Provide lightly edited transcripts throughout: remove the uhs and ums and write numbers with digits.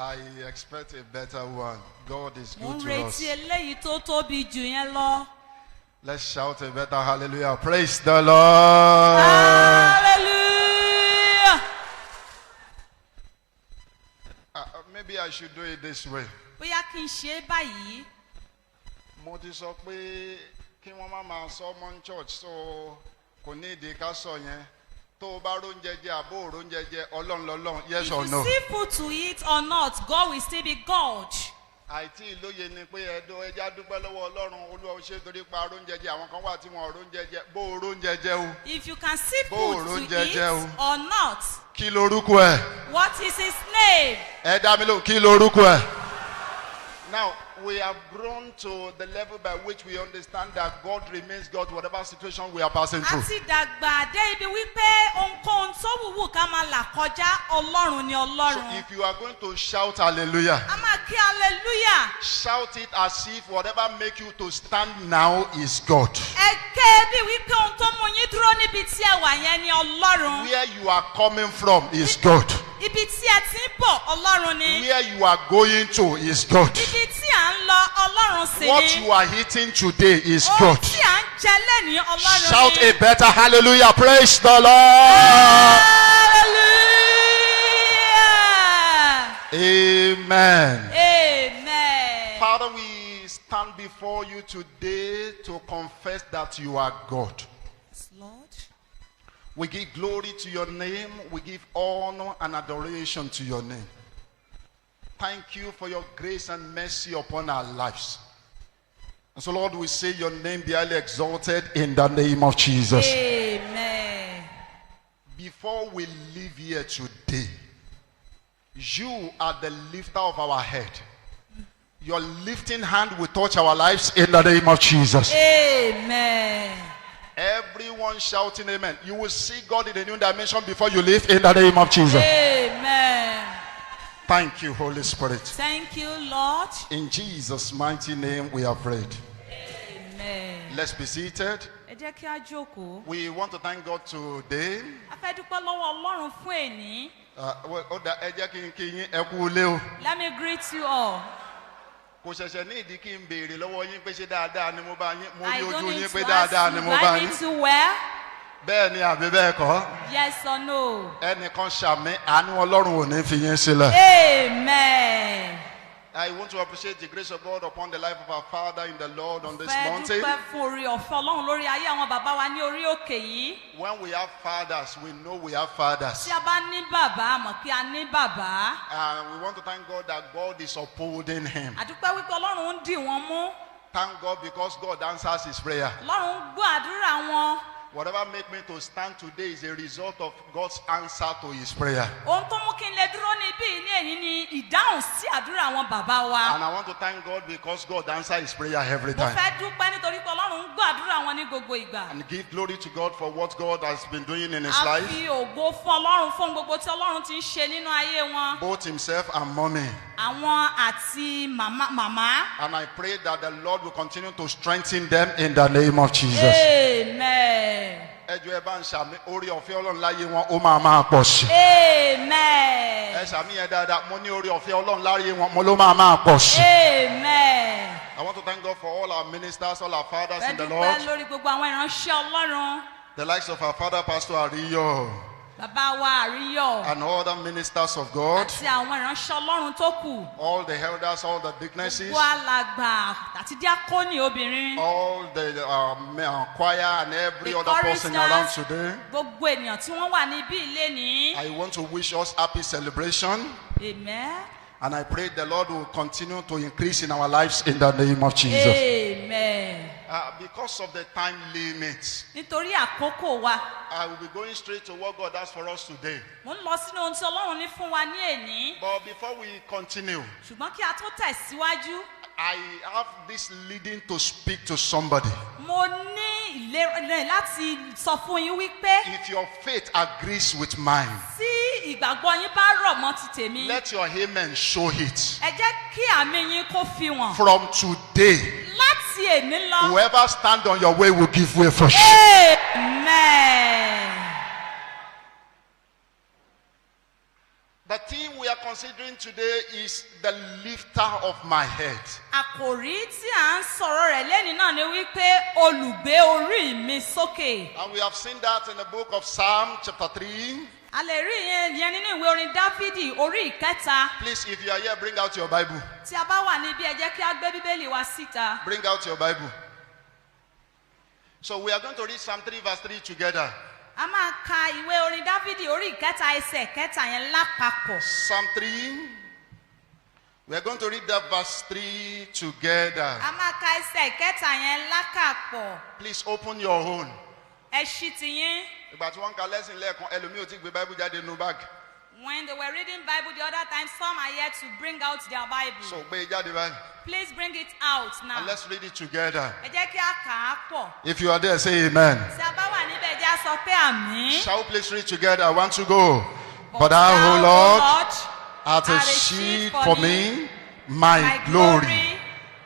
I expect a better one. God is Mo good ń to us. retí eléyìí tó tóbi jù yẹn lọ. Let's shout a better hallelujah. Praise the Lord. Hallelujah. Maybe I should do it this way. Bóyá kí n ṣe é báyìí. Mo ti sọ pé kí wọ́n má máa sọ mọ́ ní church, so kò ní ìdí ká sọ yẹn. Tó o bá róúnjẹ jẹ àbó òróúnjẹ jẹ Ọlọ́run lọ́lọ́run, yes If or you no? see food to eat or not, God will still be God. Àìtí ìlóye ni pé ẹja dúpẹ́ lọ́wọ́ Ọlọ́run Olúwa ó ṣe torí pa róúnjẹ jẹ, àwọn kan wà tí wọn róúnjẹ jẹ, bó o róúnjẹ jẹ o. If you can see Bó food òróúnjẹ to eat jẹ o. or not, Kí lorúkọ ẹ̀? what is his name? Ẹ dá mi lóhùn, kí lorúkọ ẹ̀? Now, we have grown to the level by which we understand that God remains God whatever situation we are passing A through. ti dàgbà dé ibi wípé ohunkóhun tó wùwù ká máa là kọjá, Ọlọ́run ni So Ọlọ́run. if you are going to shout hallelujah, A máa kí hallelujah. shout it as if whatever make you to stand now is God. Ẹ ké bí wípé ohun tó mú yín dúró níbi tí ẹ wà yẹn ni Ọlọ́run. Where you are coming from is God. Ibi tí ẹ ti ń bọ̀, Ọlọ́run ni. Where you are going to is God. Ibi tí à ń lọ, Ọlọ́run sì What ni. you are eating today is Ohun God. tí à ń jẹ lẹ́nìí, Ọlọ́run Shout ni. a better hallelujah. Praise the Lord. Hallelujah. Amen. Amen. Father, we stand before you today to confess that you are God. Yes, Lord. We give glory to your name. We give honor and adoration to your name. Thank you for your grace and mercy upon our lives. And so, Lord, we say your name be highly exalted in the name of Jesus. Amen. Before we leave here today, you are the lifter of our head. Your lifting hand will touch our lives in the name of Jesus. Amen. Everyone shouting amen. You will see God in a new dimension before you leave in the name of Jesus. Amen. Thank you, Holy Spirit. Thank you, Lord. In Jesus' mighty name we have prayed. Amen. Let's be seated. Ẹ jẹ́ kí a jókòó. We want to thank God today. A fẹ́ dúpẹ́ lọ́wọ́ Ọlọ́run fún èní. Ẹ jẹ́ kí n kí yín, ẹ kú ilé o. Let me greet you all. Kò ṣẹ̀ṣẹ̀ ní ìdí kí n béèrè lọ́wọ́ yín pé ṣé dáadáa ni mo bá yín. Mo I rí don't ojú need yín to pé ask dáadáa you, ni do mo bá I yín. need to wear? Bẹ́ẹ̀ ni àbí bẹ́ẹ̀ kọ́. Yes or no? Ẹnìkan ṣàmì, àánú Ọlọ́run ò ní fi yín sílẹ̀. Amen. I want to appreciate the grace of God upon the life of our Father in the Lord on this Fẹ́ mountain. dúpẹ́ fún orí ọ̀fẹ́ Ọlọ́run lórí ayé àwọn bàbá wa ní orí òkè yìí. When we have fathers, we know we have fathers. Tí a bá ní bàbá, mọ̀ kí a ní bàbá. We want to thank God that God is upholding him. Àdúpẹ́ wípé Ọlọ́run ń dì wọ́n mú. Thank God because God answers his prayer. Ọlọ́run ń gbọ́ àdúrà wọn. Whatever make me to stand today is a result of God's answer to his prayer. Ohun tó mú kí n lè dúró níbí ní èyí ni ìdáhùn sí àdúrà àwọn bàbá wa. And I want to thank God because God answers his prayer every Mo time. fẹ́ dúpẹ́ nítorí pé Ọlọ́run ń gbọ́ àdúrà wọn ní gbogbo ìgbà. And give glory to God for what God has been doing in his A life, fi ògo fún Ọlọ́run fún gbogbo tí Ọlọ́run ti ń ṣe nínú ayé wọn. both himself and mommy. Àwọn àti màmá. And I pray that the Lord will continue to strengthen them in the name of Jesus. Amen. Ẹjọ́ ẹ bá ń ṣàmì orí ọ̀fẹ́ Ọlọ́run láyé wọn ó máa pọ̀ sí. Amen. Ẹ ṣàmì yẹn dáadáa, mo ní orí ọ̀fẹ́ Ọlọ́run láyé wọn mo ló máa pọ̀ sí. Amen. I want to thank God for all our ministers, all our fathers Fẹ́ in the dúpẹ́ Lord. lórí gbogbo àwọn ìránṣẹ́ Ọlọ́run. The likes of our father, Pastor Ariyo, Bàbá wa Àríyọ̀. and all the ministers of God, Àti àwọn ìránṣẹ́ Ọlọ́run tó kù. all the elders, all the deaconesses, Gbogbo alàgbà àti díákónì obìnrin. all the choir and every The other person around choristers. today. Gbogbo ènìyàn tí wọ́n wà níbí ilé ní. I want to wish us happy celebration, Amen. and I pray the Lord will continue to increase in our lives in the name of Jesus. Amen. Because of the time limit, Nítorí àkókò wa, I will be going straight to what God has for us today. mo ń lọ sínú ohun tí Ọlọ́run ní fún wa ní èní. But before we continue, Ṣùgbọ́n kí a tó tẹ̀síwájú, I have this leading to speak to somebody. mo ní ìlera láti sọ fún yín wípé If your faith agrees with mine, tí ìgbàgbọ́ yín bá rọ̀ mọ́ ti tèmi, let your amen show it. ẹ jẹ́ kí àmì yín kó fi hàn. From today, Láti èní lọ. whoever stand on your way will give way for you. Amen. The theme we are considering today is the lifter of my head. Àkòrí tí à ń sọ̀rọ̀ rẹ̀ lẹ́ni náà ni wípé olùgbé orí mi sókè. And we have seen that in the book of Psalm chapter 3. A lè rí ìyẹn nínú ìwé orin Dáfídì orí ìkẹta. Please, if you are here, bring out your Bible. Tí a bá wà níbí ẹ jẹ́ kí a gbé Bíbélì wa síta. Bring out your Bible. So we are going to read Psalm 3 verse 3 together. A máa ka ìwé orin Dáfídì orí ìkẹta ẹsẹ̀ kẹta yẹn lápapọ̀. Psalm 3. We are going to read that verse 3 together. A máa ka ẹsẹ̀ kẹta yẹn lákàpọ̀. Please open your own. Ẹ ṣí tiyín. Ìgbà tí wọ́n ka lesson lẹ́ẹ̀kan, ẹlòmíì ò tí gbé Bible jáde nínú bag. When they were reading Bible the other time, some are here to bring out their Bible. So gbé jáde báyìí. Please bring it out now. And let's read it together. Ẹ jẹ́ kí a kà á pọ̀. If you are there, say amen. Tí a bá wà níbẹ̀ jẹ́ a sọ pé àmín. Shall we please read together? I want to go. But thou, O Lord, art a shield for me, my glory,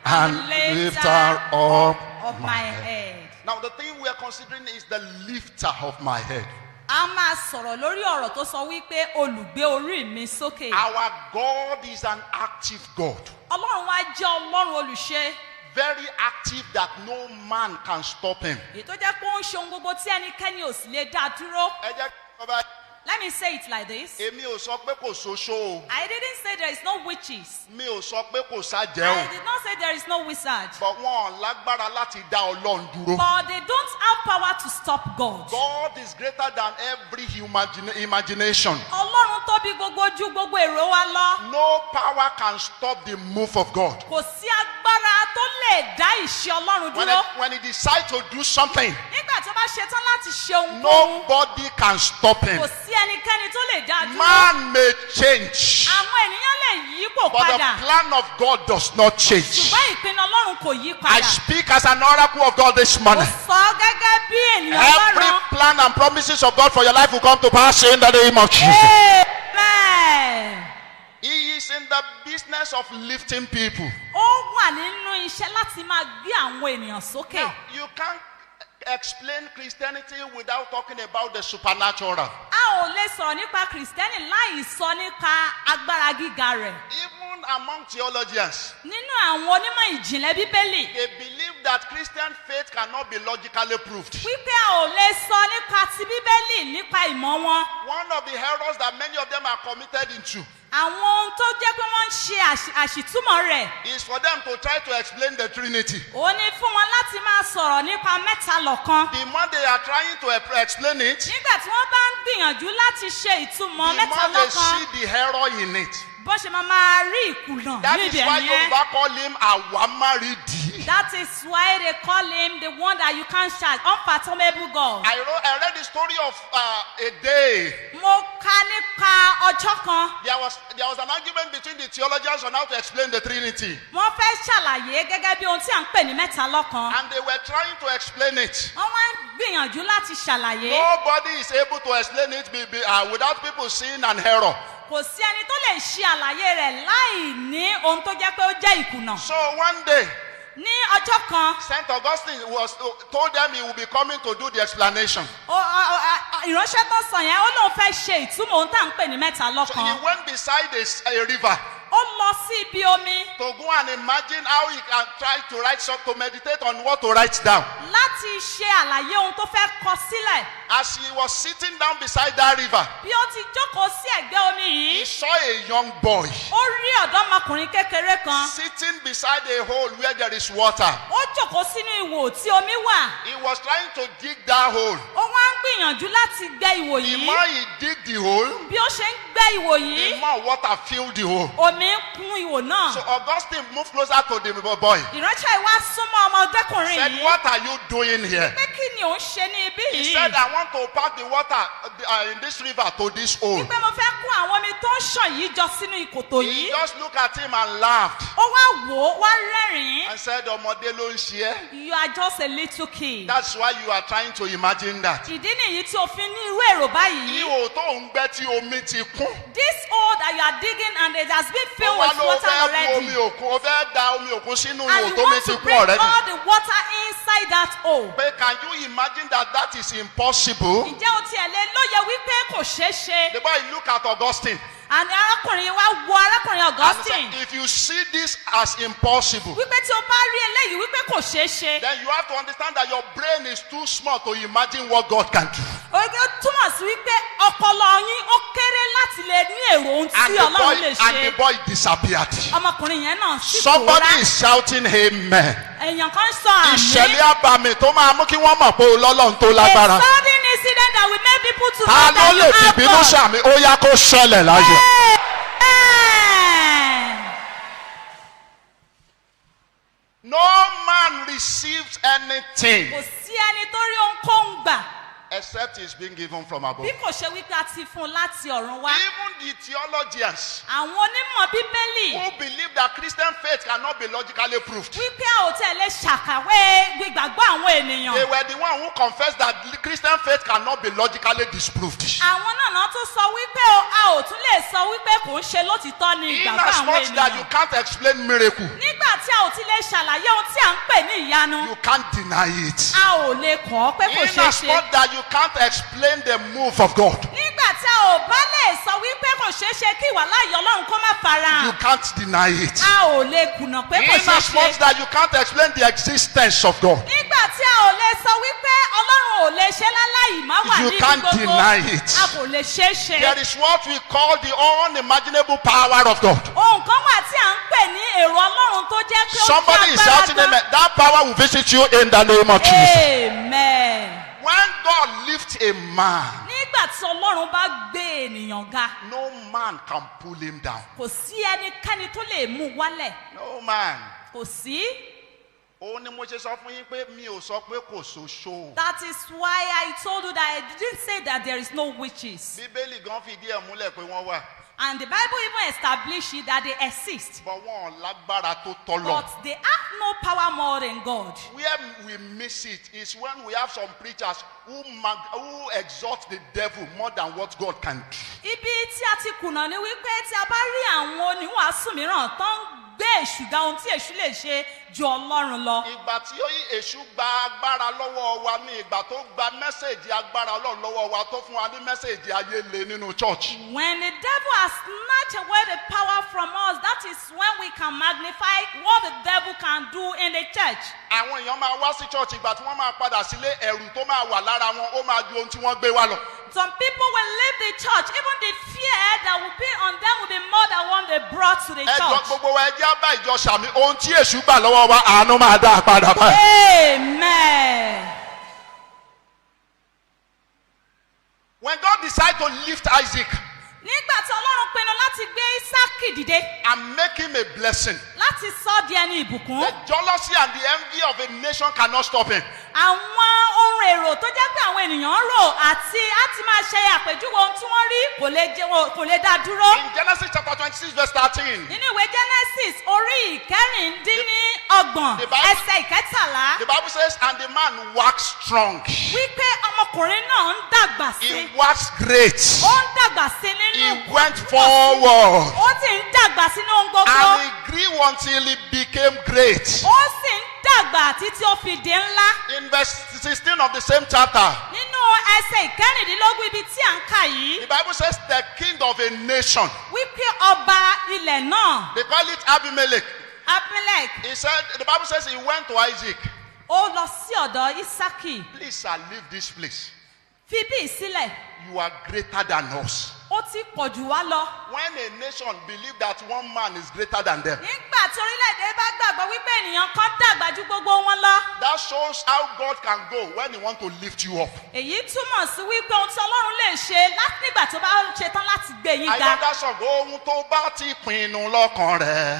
and lifter up of my head. Now the thing we are considering is the lifter of my head. A máa sọ̀rọ̀ lórí ọ̀rọ̀ tó sọ wípé olùgbé orí mi sókè. Our God is an active God. Ọlọ́run wa jẹ́ Ọlọ́run olùṣe. Very active that no man can stop him. Èyí tó jẹ́ pé ó ń ṣe ohun gbogbo tí ẹnikẹ́ni ò sì lè dá dúró. Ẹ jẹ́ kí ọba. Let me say it like this. Èmi ò sọ pé kò ṣoṣo o. I didn't say there is no witches. Mi ò sọ pé kò sájẹ́ I o. did not say there is no wizard. But wọn ò lágbára láti dá Ọlọ́run dúró. But they don't have power to stop God. God is greater than every human imagination. Ọlọ́run tóbi gbogbo ju gbogbo èrò wa lọ. No power can stop the move of God. Kò sí agbára tó lè dá ìṣe Ọlọ́run dúró. When he decides to do something, Nígbà tó bá ṣetán láti ṣe ohunkóhun, nobody can stop him. kò sí ẹnikẹ́ni tó lè dá dúró. Man may change, Àwọn ènìyàn lè yípo but the padà. plan of God does not change. Ṣùgbọ́n ìpinnu Ọlọ́run kò yí I padà. speak as an oracle of God this Mo morning. sọ gẹ́gẹ́ bí ènìyàn Every Ọlọ́run. plan and promises of God for your life will come to pass in the name of Jesus. Amen. He is in the business of lifting people. Ó wà nínú iṣẹ́ láti máa gbé àwọn ènìyàn sókè. Now, you can't explain Christianity without talking about the supernatural. A ò lè sọ̀rọ̀ nípa Kìrìsìtẹ́nì láì sọ nípa agbára gíga rẹ̀. Even among theologians, Nínú àwọn onímọ̀ ìjìnlẹ̀ Bíbélì, they believe that Christian faith cannot be logically proved. wípé a ò lè sọ nípa ti Bíbélì nípa ìmọ̀ wọn. One of the errors that many of them are committed into Àwọn ohun tó jẹ́ pé wọ́n ń ṣe àṣìtúmọ̀ rẹ̀. is for them to try to explain the Trinity. Ó ní fún wọn láti máa sọ̀rọ̀ nípa mẹ́ta lọ́kan. The more they are trying to explain it, Nígbà tí wọ́n bá ń gbìyànjú láti ṣe ìtumọ̀ the mẹ́ta more they lọ́kan, see the error in it. bó ṣe máa rí ìkùnà That is níbi why ẹ̀yẹn. Yoruba call him Awamaridi. That is why they call him the one that you can't shout, unfathomable God. I read the story of a day. Mo ka nípa ọjọ́ kan. There was an argument between the theologians on how to explain the Trinity. Wọ́n fẹ́ ṣàlàyé gẹ́gẹ́ bí ohun tí à ń pè ní mẹ́ta lọ́kan. And they were trying to explain it. Wọ́n wá ń gbìyànjú láti ṣàlàyé. Nobody is able to explain it without people seeing an error. Kò sí ẹni tó lè ṣe àlàyé rẹ̀ láì ní ohun tó jẹ́ pé ó jẹ́ ìkùnà. So one day, Ní ọjọ́ kan, St. Augustine told them he will be coming to do the explanation. ìránṣẹ́ tó sọ yẹn ó lóun fẹ́ ṣe ìtumọ̀ ohun tá à ń pè ní mẹ́ta So lọ́kan. he went beside a river Ó lọ sí ibi omi to go and imagine how he can try to write to meditate on what to write down. láti ṣe àlàyé ohun tó fẹ́ kọ sílẹ̀. As he was sitting down beside that river, Bí ó ti jókòó sí ẹ̀gbẹ́ omi he yìí, saw a young boy ó rí ọ̀dọ́mọkùnrin kékeré kan. sitting beside a hole where there is water. Ó jókòó sínú ìwò tí omi wà. He was trying to dig that hole. Ó wá ń gbìyànjú láti gbẹ́ ìwò The yìí. more he dig the hole, Bí ó ṣe ń gbẹ́ ìwò the yìí, more water filled the hole. omi ń kún ìwò náà. So Augustine moved closer to the boy. Ìránṣẹ́ ìwá súnmọ́ ọmọdékùnrin Said, yìí. what are you doing here? Pé kí ni òun ṣe ní ibí He yìí? said, I want to pack the water in this river to this hole. Pé mo fẹ́ kó àwọn omi tó ń ṣàn yìí jọ sínú ìkòtò He yìí. just looked at him and laughed Ó wá wò ó, wá rẹ́rìn-ín. and said, ọmọdé ló ń ṣe ẹ́. You are just a little kid. That's why you are trying to imagine that. Ìdí nìyí tí o fi ní irú èrò báyìí. Ihò tó ń gbẹ́ tí omi ti kún. This hole that you are digging and it has been Ó filled wá with ló water fẹ́ bu already. omi òkun, ó fẹ́ da omi òkun sínú And ihò you tó mi want ti to kún bring already. all the water inside that hole. Pé can you imagine that is impossible? Ǹjẹ́ o tiẹ̀ lè lóye wípé kò ṣeé ṣe? The boy looked at Augustine àní arákùnrin yẹn wá wo arákùnrin And he Augustine said, if you see this as impossible, wípé tí o bá rí eléyìí wípé kò ṣeé ṣe. then you have to understand that your brain is too small to imagine what God can do. Ó túmọ̀ sí wípé ọpọlọ yín ó kéré láti lè ní èrò ohun tí Ọlọ́run lè And the ṣe. boy disappeared. Ọmọkùnrin yẹn náà sì Somebody pòórá. is shouting amen. Èèyàn kan sọ àmì. Ìṣẹ̀lẹ̀ àbàmì tó máa mú kí wọ́n mọ̀ pé Ọlọ́run tó A lágbára. sudden incident that will make people to Ta know ló lè that you have fìbínú God. sàmì? Ó yá kó ṣẹlẹ̀ láyọ̀. Amen. No man receives anything Kò sí ẹni tó rí ohunkóhun gbà except it's being given from above. bí kò ṣe wípé a ti fún un láti ọ̀run wá. Even the theologians Àwọn onímọ̀ Bíbélì who believe that Christian faith cannot be logically proved. wípé a ò tẹ̀lé ṣàkàwé gbígbàgbọ́ àwọn They ènìyàn. were the one who confessed that Christian faith cannot be logically disproved. Àwọn náà tún sọ wípé a ò tún lè sọ wípé kò ń ṣe lótìtọ́ ni In ìgbàgbọ́ as àwọn much that you ènìyàn. can't explain miracle, Nígbà tí a ò ti lè ṣàlàyé ohun tí à ń pè ní ìyanu, you can't deny it. a ò lè kọ̀ ọ́ pé kò In ṣeé as ṣe. much that you can't explain the move of God, Nígbà tí a ò bá lè sọ wípé kò ṣeé ṣe kí ìwàláàyè Ọlọ́run kó má you farahàn, can't deny it. a ò lè kùnà pé kò In ṣeé as much ṣe. that you can't explain the existence of God, Nígbà tí a ò lè sọ wípé Ọlọ́run ò lè ṣe láláì má wà you níbi can't gbogbo, deny it. a kò lè ṣeé ṣe. There is what we call the unimaginable power of God. Ohun kan wà tí à ń pè ní èrò Ọlọ́run tó jẹ́ pé ó Somebody jẹ́ is shouting agbára amen. gan. That power will visit you in the name of Jesus. Amen. When God lifts a man, Nígbà tí Ọlọ́run bá gbé ènìyàn ga, no man can pull him down. kò sí ẹnikẹ́ni tó lè mú un wálẹ̀. No man. Kò sí. Ó ní mo ṣe sọ fún yín pé mi ò sọ pé kò ṣoṣo. That is why I told you that I didn't say that there is no witches. Bíbélì gan fìdí ẹ̀ múlẹ̀ pé wọ́n wà. And the Bible even established it that they exist. But wọn ò lágbára tó tọ́lọ̀. But they have no power more than God. Where we miss it is when we have some preachers who exalt the devil more than what God can do. Ibi tí a ti kùnà ni wípé tí a bá rí àwọn oníwàásù mìíràn tó ń gbé èṣù ga ohun tí èṣù lè ṣe ju Ọlọ́run lọ. Ìgbà tí èṣù gba agbára lọ́wọ́ wa ní ìgbà tó gba mẹ́sẹ̀gì agbára Ọlọ́run lọ́wọ́ wa tó fún wa ní mẹ́sẹ̀gì ayé le nínú church. When the devil has snatched away the power from us, that is when we can magnify what the devil can do in the church. Àwọn èèyàn máa wá sí church ìgbà tí wọ́n máa padà sílé ẹ̀rù tó máa wà lára wọn ó máa ju ohun tí wọ́n gbé wá lọ. Some people will leave the church, even the fear that will be on them will be more than what they brought to the Ẹjọ́ church. gbogbo wa ẹjẹ́ bá ìjọ sàmì ohun tí èṣù gbà lọ́wọ́ wa àánú máa dá a padà báyìí. Amen. When God decided to lift Isaac Nígbà tí Ọlọ́run pinnu láti gbé Ísákì dìde and make him a blessing, láti sọ di ẹni ìbùkún, the jealousy and the envy of a nation cannot stop him. àwọn ohun èrò tó jẹ́ pé àwọn ènìyàn ń rò àti láti máa ṣe àpèjúwe ohun tí wọ́n rí kò lè dá dúró. In Genesis chapter 26 verse 13, Nínú ìwé Genesis orí ìkẹrìndínlọ́gbọ̀n The Bible- ẹsẹ̀ ìkẹtàlá the Bible says, and the man waxed strong. wípé ọmọkùnrin náà ń dàgbà sí, He waxed great. ó ń dàgbà sí He nínú, went forward. ó sì ń dàgbà sínú ohun gbogbo, And he grew until he became great. ó sì ń dàgbà títí ó fi di ńlá. In verse 16 of the same chapter, Nínú ẹsẹ̀ ìkẹrìndínlógún ibi tí à ń kà yìí, the Bible says the king of a nation, wípé ọba ilẹ̀ náà, they call it Abimelech. Abimelech, He said, the Bible says he went to Isaac. ó lọ sí ọ̀dọ̀ Ísákì, Please, sir, leave this place. fi bí sílẹ̀, You are greater than us. ó ti pọ̀ jù wá lọ. When a nation believes that one man is greater than them, Nígbà tí orílẹ̀-èdè bá gbàgbọ́ wípé ènìyàn kan dàgbà ju gbogbo wọn lọ, that shows how God can go when he wants to lift you up. èyí túmọ̀ sí wípé ohun tí Ọlọ́run lè ṣe nígbà tó bá ṣe tán láti gbé yín I ga. love that song. Ohun tó bá ti pinnu lọ́kàn rẹ̀,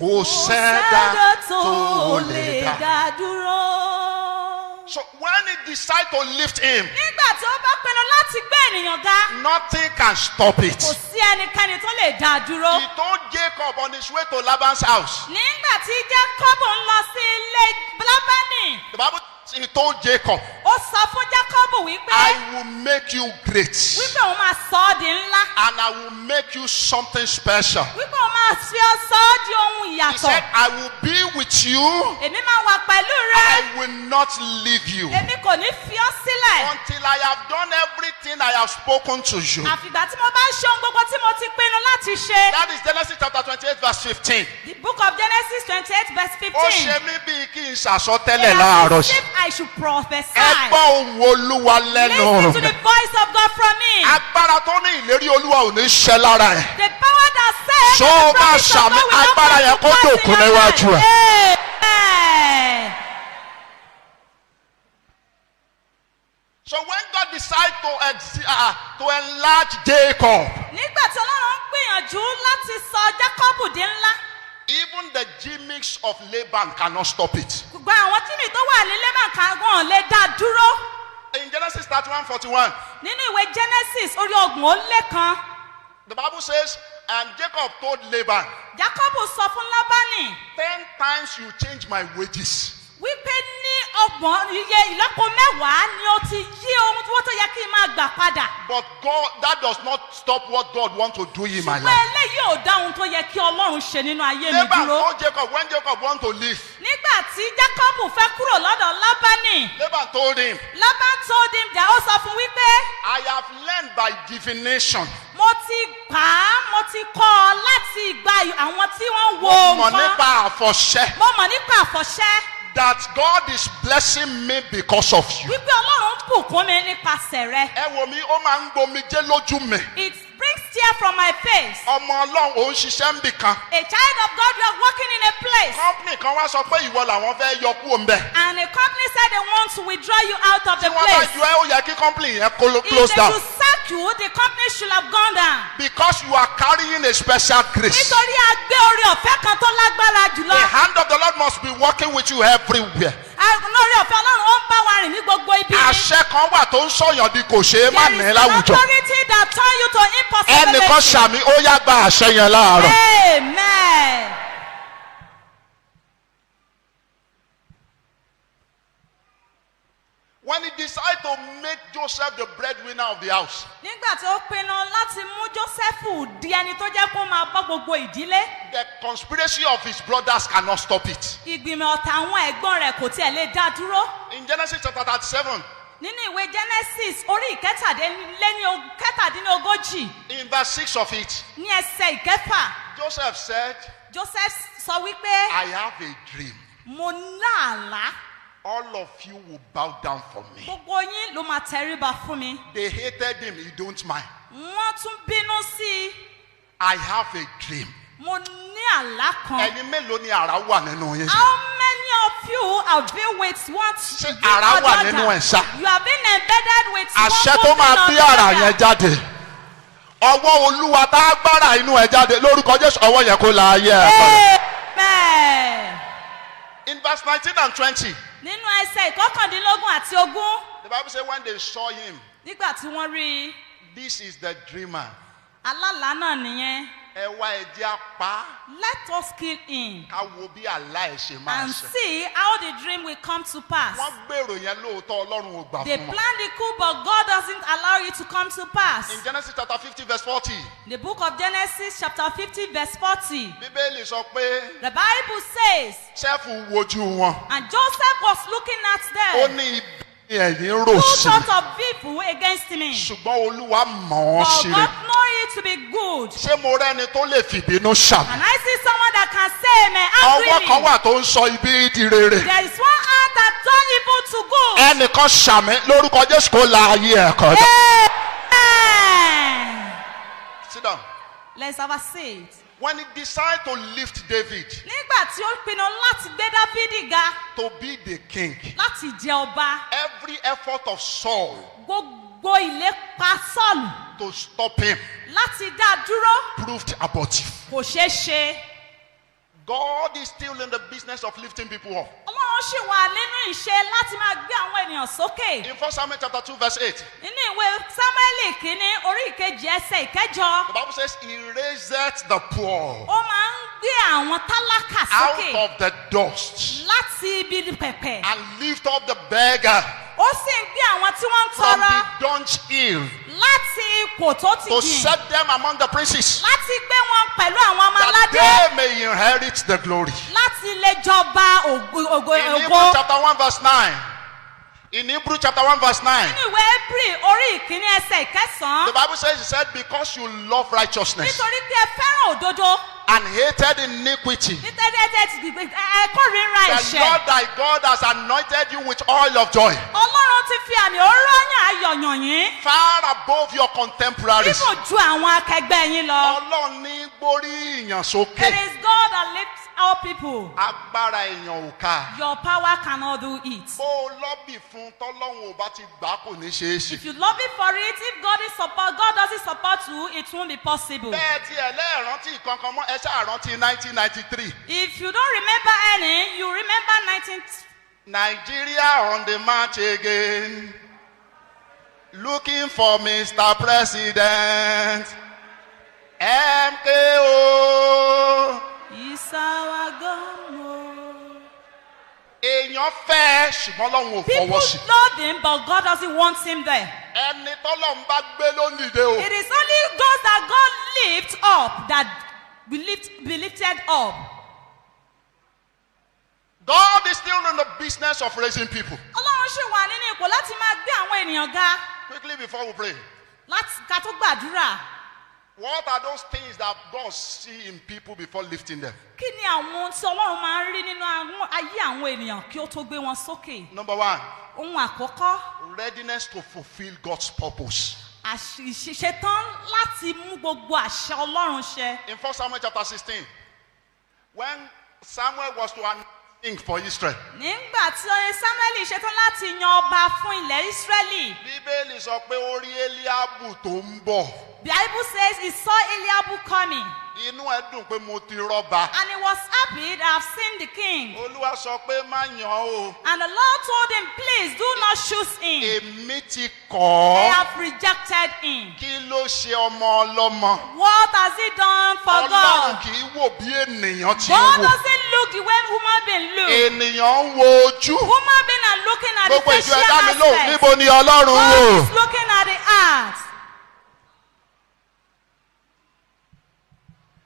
kò sẹ́dá tó lè dá. dá dúró. So when he decides to lift him, Nígbà tí ó bá pinnu láti gbé ènìyàn ga, nothing can stop it. kò sí ẹnikẹ́ni tó lè dá dúró. He told Jacob on his way to Laban's house. Nígbà tí Jákọ́bù ń lọ sí ilé Lábánì, The Bible, he told Jacob, ó sọ fún Jákọ́bù wípé I will make you great. wípé òun máa sọ ọ́ di ńlá, And I will make you something special. wípé òun máa fi ọ́ sọ ọ́ di ohun He ìyàtọ̀. said, I will be with you. Èmi máa wà pẹ̀lú rẹ. I will not leave you Èmi kò ní fi ọ́ sílẹ̀. until I have done everything I have spoken to you. Àfìgbà tí mo bá ṣe ohun gbogbo tí mo ti pinnu láti ṣe. That is Genesis chapter 28 verse 15. The book of Genesis 28 verse Ó 15. ṣe mí bíi kí n ṣàsọtẹ́lẹ̀ láàárọ̀ As sí. if I should prophesy. Ẹ gbọ́ ohùn Olúwa lẹ́nu Listen to the rẹ̀. voice of God from me. Agbára tó ní ìlérí Olúwa ò ní ṣẹ lára ẹ̀. The power that says So that the bá promise of ṣàmì God will not agbára come yẹn to kó pass in dòkú your níwájú life. ẹ̀. Amen. So when God decided to enlarge Jacob, Nígbà tí Ọlọ́run ń gbìyànjú láti sọ Jákọ́bù di ńlá, even the gimmicks of Laban cannot stop it. gbogbo àwọn tíìmì tó wà nílé máa kà wọ́n lè dá dúró. In Genesis 31:41, Nínú ìwé Genesis orí 30 the Bible says, and Jacob told Laban, Jákọ́bù sọ fún Lábánì 10 times you change my wages. wípé ní ọgbọ̀n iye ìlọ́po 10 ni ó ti yí ohun tó yẹ kí n máa gbà padà. But God, that does not stop what God wants to do in my Ṣùgbọ́n life. eléyìí ò dá ohun tó yẹ kí Ọlọ́run ṣe nínú ayé mi Laban dúró. told Jacob, when Jacob wanted to leave, Nígbà tí Jákọ́bù fẹ́ kúrò lọ́dọ̀ Lábánì, Laban told him, Laban told him that ó sọ fún wípé I have learned by divination. mo ti kà á, mo ti kọ́ ọ láti ìgbà àwọn tí wọ́n wo Mọ̀ nǹkan. nípa àfọ̀ṣẹ. Mo mọ̀ nípa àfọ̀ṣẹ́ That God is blessing me because of you. wípé Ọlọ́run ń bùkún mi nípasẹ̀ rẹ. Ẹ wo mi, ó máa ń gbomijé lójú mi. It brings tear from my face. Ọmọ Ọlọ́run ò ń ṣiṣẹ́ ń bì kan. A child of God, you are working in a place. Company kan wá sọ pé ìwọ làwọn fẹ́ yọ kúrò ńbẹ̀. And a company said they want to withdraw you out of Tí the wọ́n bá place. yọ ẹ́, ó yẹ kí company yẹn If close they down. should sack you, the company should have gone down. Because you are carrying a special grace. Nítorí a gbé orí ọ̀fẹ́ kan tó lágbára jùlọ. The hand of the Lord must be working with you everywhere. Lórí ọ̀fẹ́ Ọlọ́run ó ń bá wa rìn ní gbogbo ibi ni. Àṣẹ kan wà tó ń sọ̀yàn di kò ṣeé má There ní is an láwùjọ. authority that turn you to Ẹnìkan impossibility. ṣàmì ó yá gba àṣẹ yẹn láàárọ̀. Amen. When he decided to make Joseph the breadwinner of the house, Nígbà tí ó pinnu láti mú Jósẹ́fù di ẹni tó jẹ́ kó máa bọ́ gbogbo ìdílé, the conspiracy of his brothers cannot stop it. ìgbìmọ̀ ọ̀tá àwọn ẹ̀gbọ́n rẹ̀ kò tiẹ̀ lè dá dúró. In Genesis chapter 37, Nínú ìwé Genesis orí ìkẹtàdínlógójì in verse 6 of it, ní ẹsẹ̀ ìkẹfà, Joseph said, Joseph sọ wípé I have a dream. mo lá àlá, All of you will bow down for me. gbogbo yín ló máa tẹríba fún mi. They hated him, he don't mind. Wọ́n tún bínú sí i. I have a dream. Mo ní àlá kan. Ẹni mélòó ni àrá wà nínú yín? How many of you have been with what? Ṣé àrá wà nínú ẹ̀ sá? You have been embedded with Àṣẹ one tó woman máa or bí the àrá other. yẹn jáde. Ọwọ́ Olúwa tá a gbára inú ẹ̀ jáde lórúkọ Jésù, ọwọ́ yẹn kó la ayé ẹ̀ padà. Amen. In verse 19 and 20, Nínú ẹsẹ̀ ìkọkàndínlógún àti ogún, the Bible says when they saw him, nígbà tí wọ́n rí i, this is the dreamer. alálàá náà nìyẹn. Ẹ wá ẹjẹ́ apá Let us kill him ká wo bí àlá ẹ̀ ṣe máa and ṣe. see how the dream will come to pass. Wọ́n gbèrò yẹn lóòótọ́ Ọlọ́run ò gbà They fún wọn. plan the coup, but God doesn't allow it to come to pass. In Genesis chapter 50 verse 40, The book of Genesis chapter 50 verse 40, Bíbélì sọ pé the Bible says, Ṣẹ́fù wojú wọn. and Joseph was looking at Ó them, ní ibi ni ẹ̀yin rò two sí. sort of people against me. Ṣùgbọ́n Olúwa mọ̀ ọ́ But sí God rẹ̀. know it to be good. Ṣé mo rẹ́ni tó lè fìbínú ṣàmì? And I see someone that can say, man, Ọwọ́ kan angrily. wà tó ń sọ ibi di rere. There is one hand that turn evil to good. Ẹnìkan ṣàmì lórúkọ Jésù kó la ayé ẹ̀ kọjá. Amen. Sit down. Let's have a seat. When he decided to lift David Nígbà tí ó pinnu láti gbé Dáfídì ga to be the king, láti jẹ ọba, every effort of Saul gbogbo ìlépa Sọ́ọ̀lù to stop him láti dá a dúró proved abortive. kò ṣeé ṣe. God is still in the business of lifting people up. Ọlọ́run ṣì wà nínú ìṣe láti máa gbé àwọn ènìyàn sókè. In 1 Samuel chapter 2 verse 8, Nínú ìwé Sámúẹ́lì kìíní orí ìkejì ẹsẹ̀ ìkẹjọ, the Bible says he raised the poor ó máa ń gbé àwọn tálákà out sókè of the dust láti ibi pẹ̀pẹ̀. and lift up the beggar Ó sì ń gbé àwọn tí wọ́n ń from tọrọ the dunghill láti ipò tó ti to jìn, set them among the princes, láti gbé wọn pẹ̀lú àwọn ọmọ that aládé, they may inherit the glory. láti lè jọba ògo. In Hebrews chapter 1 verse 9. In Hebrews chapter 1 verse 9. Nínú ìwé Ébírì orí ìkíní ẹsẹ̀ The ìkẹsàn-án, Bible says, it said, because you love righteousness nítorí pé ẹ fẹ́ràn òdodo, and hated iniquity, nítorí ẹ kórìíra the ẹ̀ṣẹ̀. Lord thy God has anointed you with oil of joy, Ọlọ́run ti fi àmì òróró ayọ̀ yàn yín, far above your contemporaries. bíbò ju àwọn akẹgbẹ́ yín lọ. Ọlọ́run ní gbórí ìyàn It sókè. is God that lifts our people. Agbára èèyàn ò ká. Your power cannot do it. Bó o lọ́bì fún tọ́lọ́run ò bá ti gbà kò ní ṣeé ṣe. If you lobby for it, if God doesn't support you, it won't be possible. Bẹ́ẹ̀ tí ẹlẹ́ẹ̀rántí kankan mọ́ ẹ ṣáà rántí 1993. If you don't remember any, you remember 19. Nigeria on the march again. Looking for Mr. President. MKO. It's our God. Èèyàn fẹ́ ṣùgbọ́n Ọlọ́run ò People fọwọ́ sí. love him, but God doesn't want him there. Ẹni tọ́lọ́run bá gbé ló nìde o. It is only those that God lifts up that be lifted up. God is still in the business of raising people. Ọlọ́run ṣì wà nínú ipò láti máa gbé àwọn ènìyàn ga, Quickly before we pray. láti ká tó gbàdúrà. What are those things that God see in people before lifting them? Kí ni àwọn ohun tí Ọlọ́run máa ń rí nínú ayé àwọn ènìyàn kí ó tó gbé wọn sókè? Number one, Ohun àkọ́kọ́, readiness to fulfill God's purpose. àṣìṣetán láti mú gbogbo àṣẹ Ọlọ́run ṣẹ. In 1 Samuel chapter 16, when Samuel was to anoint king for Israel, Nígbà tí Sámúẹ́lì ṣetán láti yan ọba fún ilẹ̀ Ísírẹ́lì, Bíbélì sọ pé ó rí Eliabu tó ń bọ̀. the Bible says he saw Eliabu coming Inú ẹ̀ dùn pé mo ti rọ́ba. and he was happy that I've seen the king. Olúwa sọ pé má yàn o. And the Lord told him, please do not choose him. Èmi ti They kọ̀ ọ́. have rejected him. Kí ló ṣe ọmọ ọlọ́mọ? What has he done for Ọlọ́run God? kì í wò bí ènìyàn ti ń God wò. doesn't look the way human being look. Ènìyàn ń wo ojú. Human being are looking at the Gbogbo ìjọ facial ẹ̀dá mi lóhùn aspect. níbo ni Ọlọ́run God wò? is looking at the heart.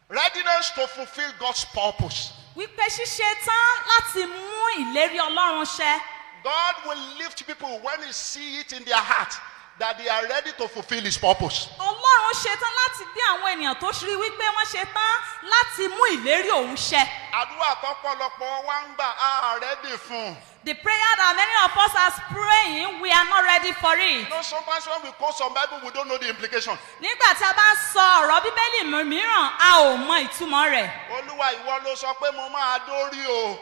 Readiness to fulfill God's purpose. Wípé ṣíṣe tán láti mú ìlérí Ọlọ́run ṣẹ. God will lift people when He see it in their heart that they are ready to fulfill His purpose. Ọlọ́run ṣetán láti gbé àwọn ènìyàn tó ṣe wípé wọ́n ṣetán láti mú ìlérí òun ṣẹ. Àdúrà tọ́pọ̀lọpọ̀ wa ń gbà á ready fún. The prayer that many of us are praying, we are not ready for it. You know, sometimes when we quote some Bible, we don't know the implication. Nígbà tí a bá ń sọ ọ̀rọ̀ Bíbélì mìíràn, a ò mọ ìtumọ̀ rẹ̀. Olúwa ìwọ ló sọ pé mo máa dórí o.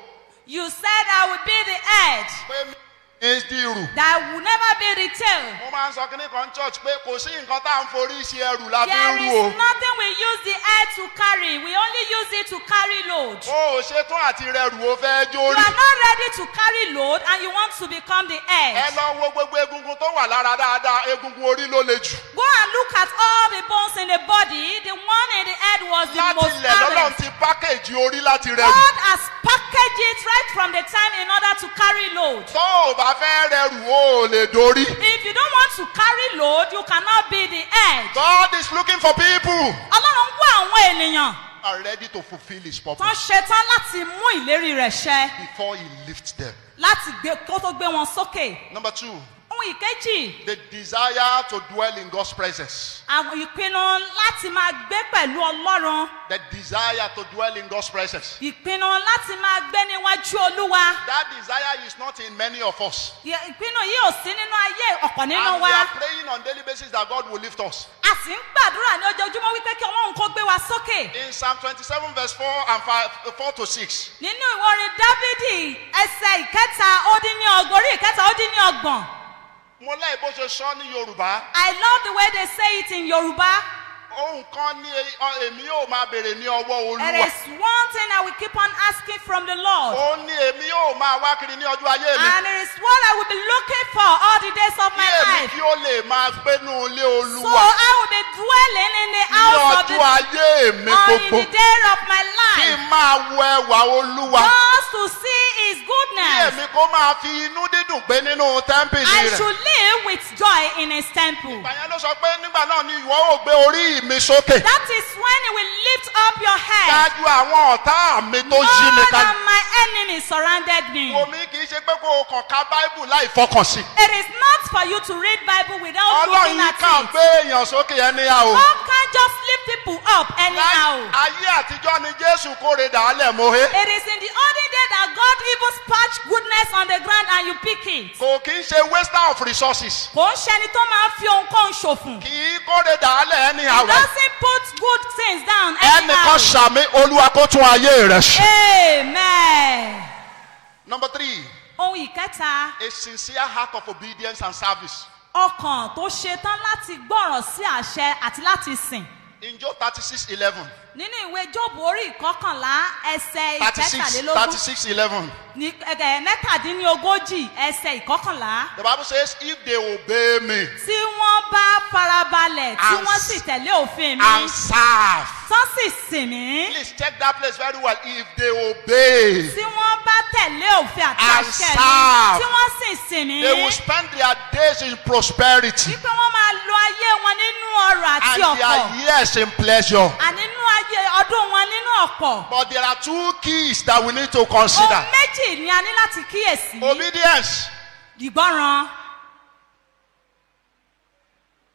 You said I will be the head, Pé mi is dìrù. that will never be the tail. Mo máa ń sọ kíní kan church pé kò sí nǹkan tá à ń forí ṣe ẹrù la fi There ń is rù o. nothing we use the head to carry. We only use it to carry load. O ò ṣetán àti rẹrù o fẹ́ You jórí. are not ready to carry load and you want to become the Ẹ head. lọ wo gbogbo egungun tó wà lára dáadáa, egungun orí ló le jù. Go and look at all the bones in the body. The one in the head was the Láti most ilẹ̀ lọ́lọ́run hardest. ti pákéjì orí láti rẹrù. God has packaged it right from the time in order to carry load. Tó o bá fẹ́ rẹrù o ò lè dórí. If you don't want to carry load, you cannot be the head. God is looking for people Ọlọ́run ń wá àwọn ènìyàn who are ready to fulfill His tó ń purpose ṣetán láti mú ìlérí rẹ̀ ṣẹ, before He lifts them. láti kó tó gbé wọn sókè. Number two, Ohun ìkejì, the desire to dwell in God's presence. àwọn ìpinnu láti máa gbé pẹ̀lú Ọlọ́run. The desire to dwell in God's presence. Ìpinnu láti máa gbé níwájú Olúwa. That desire is not in many of us. Ìpinnu yìí ò sí nínú ayé ọ̀pọ̀ nínú And we wa. are praying on daily basis that God will lift us. A sì ń gbàdúrà ní ojoojúmọ́ wípé kí Ọlọ́run kó gbé wa sókè. In Psalm 27 verse 4 and 4 to 6. Nínú ìwé orin Dávídì ẹsẹ̀ ìkẹta ó dín ní ọgbọ̀n, orí ìkẹta ó dín ní ọgbọ̀n. Mo láì bó ṣe sọ ní Yorùbá. I love the way they say it in Yoruba. Ohun kan ní èmi yóò máa béèrè ní ọwọ́ It Olúwa. is one thing I will keep on asking from the Lord. Ó ní èmi yóò máa wá kiri ní ọjọ́ ayé mi. And it is what I will be looking for all the days of Kí my èmi life. kí ó lè máa gbénú ilé So Olúwa. I will be dwelling in the Ní house of ọjọ́ the ayé mi or in gbogbo. the day of my Kí life. n máa wo ẹwà Olúwa. Just to see his Kí goodness. goodness. èmi kó máa fi inú dídùn gbé nínú tẹ́ḿpìlì I rẹ̀. should live with joy in his temple. Ìgbà yẹn ló sọ pé nígbà náà ni ìwọ ò gbé orí mi sókè. That is when he will lift up your head. Ṣáájú àwọn ọ̀tá mi tó yí mi More ká. than my enemies surrounded me. Omi kì í ṣe pé kó o kàn ká Báíbù láì fọkàn sí. It is not for you to read Bible without Ọlọ́run looking yìí at kàn it. gbé èèyàn sókè ẹni yà o. God can't just lift people up anyhow. Ayé àtijọ́ ni Jésù kórè dàálẹ̀ mọ́hé. It is in the olden day that God even patch goodness on the ground and you pick it. Kò kì í ṣe waster of resources. Kò ń ṣẹni tó máa ń fi ohunkóhun ṣòfò. Kì í kórè dàálẹ̀ ẹni He àwẹ̀. doesn't put good things down Ẹnìkan anyhow. ṣàmì Olúwa kó tún ayé rẹ̀ ṣe. Amen. Number 3, Ohun ìkẹta, a sincere heart of obedience and service. ọkàn tó ṣetán láti gbọ́ràn sí àṣẹ àti láti sìn. In Job 36:11. Nínú ìwé Jóòbù orí ìkọkànlá ẹsẹ̀ 36, ìkẹtàlélógún 36:11. ní mẹ́tàdínlógójì ẹsẹ̀ ìkọkànlá. The Bible says, if they obey me Tí wọ́n bá farabalẹ̀ tí And wọ́n sì tẹ̀lé òfin mi, and serve. tán sì sìn mí, Please check that place very well. If they obey, tí wọ́n bá tẹ̀lé òfin àti And àṣẹ mi, serve. tí wọ́n sì sìn mí, they will spend their days in prosperity wípé wọ́n máa lo ayé wọn nínú ọrọ̀ àti and ọ̀pọ̀, their years in pleasure. ànínú ayé ọdún wọn nínú ọ̀pọ̀. But there are two keys that we need to consider. Ohun méjì ni a ní láti kíyèsí. Obedience. Ìgbọràn.